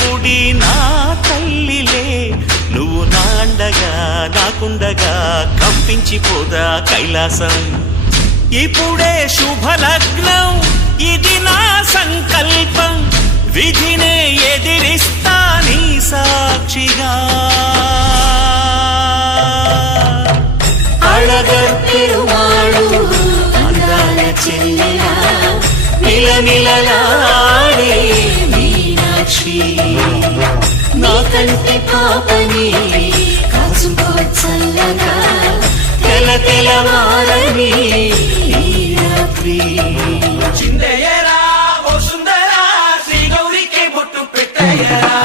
గుడి నా తల్లిలే, నువ్వు నా అండగా నాకుండగా కంపించిపోదా కైలాసం. ఇప్పుడే శుభలగ్నం, ఇది నా సంకల్పం, విధినే ఎదిరిస్తా నీ సాక్షిగా. అళగర్పెరుమాళు అందాల చెల్లెలా, మిలమిలలాడే మీనాక్షి, నీ కంటి పాపని కాచుకో చల్లగా, తెల తెలవారని ఈ రాత్రి. చిందయ్యరా ఓ సుందరా, శ్రీ గౌరికి బొట్టు పెట్టయ్యరా.